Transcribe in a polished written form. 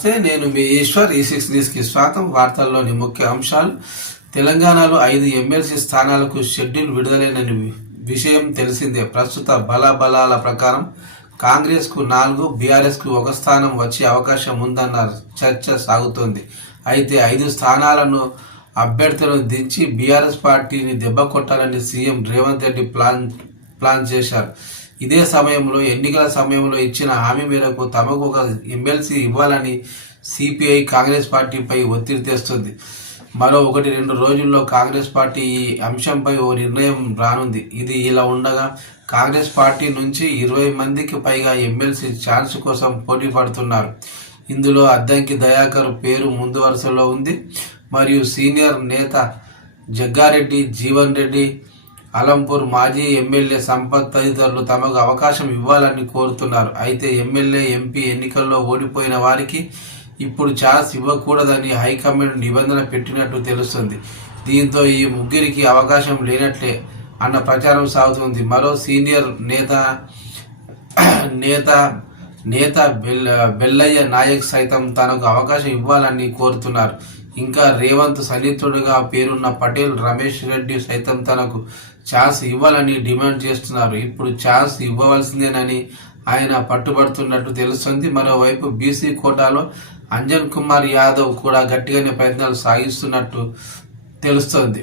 నమస్తే, నేను మీ ఈశ్వర్. E6 న్యూస్కి స్వాగతం. వార్తల్లోని ముఖ్య అంశాలు. తెలంగాణలో 5 ఎమ్మెల్సీ స్థానాలకు షెడ్యూల్ విడుదలైన విషయం తెలిసిందే. ప్రస్తుత బలాబలాల ప్రకారం కాంగ్రెస్కు 4, బీఆర్ఎస్కు 1 స్థానం వచ్చే అవకాశం ఉందన్న చర్చ సాగుతోంది. అయితే 5 స్థానాలను అభ్యర్థులను దించి బీఆర్ఎస్ పార్టీని దెబ్బకొట్టాలని సీఎం రేవంత్ రెడ్డి ప్లాన్ చేశారు. ఇదే సమయంలో ఎన్నికల సమయంలో ఇచ్చిన హామీ మేరకు తమకు 1 ఎమ్మెల్సీ ఇవ్వాలని సిపిఐ కాంగ్రెస్ పార్టీపై ఒత్తిడి తెస్తుంది. మరో 1-2 రోజుల్లో కాంగ్రెస్ పార్టీ ఈ అంశంపై ఓ నిర్ణయం రానుంది. ఇది ఇలా ఉండగా కాంగ్రెస్ పార్టీ నుంచి 20 మందికి పైగా ఎమ్మెల్సీ ఛాన్స్ కోసం పోటీ పడుతున్నారు. ఇందులో అద్దంకి దయాకర్ పేరు ముందు వరుసలో ఉంది. మరియు సీనియర్ నేత జగ్గారెడ్డి, జీవన్ రెడ్డి, అలంపూర్ మాజీ ఎమ్మెల్యే సంపత్ తదితరులు తమకు అవకాశం ఇవ్వాలని కోరుతున్నారు. అయితే ఎమ్మెల్యే, ఎంపీ ఎన్నికల్లో ఓడిపోయిన వారికి ఇప్పుడు ఛాన్స్ ఇవ్వకూడదని హైకమాండ్ నిబంధన పెట్టినట్టు తెలుస్తుంది. దీంతో ఈ ముగ్గురికి అవకాశం లేనట్లే అన్న ప్రచారం సాగుతుంది. మరో సీనియర్ నేత బెల్లయ్య నాయక్ సైతం తనకు అవకాశం ఇవ్వాలని కోరుతున్నారు. ఇంకా రేవంత్ సన్నిహితుడిగా పేరున్న పటేల్ రమేష్ రెడ్డి సైతం తనకు ఛాన్స్ ఇవ్వాలని డిమాండ్ చేస్తున్నారు. ఇప్పుడు ఛాన్స్ ఇవ్వవలసిందేనని ఆయన పట్టుబడుతున్నట్టు తెలుస్తుంది. మరోవైపు బీసీ కోటాలో అంజన్ కుమార్ యాదవ్ కూడా గట్టిగానే ప్రయత్నాలు సాగిస్తున్నట్టు తెలుస్తోంది.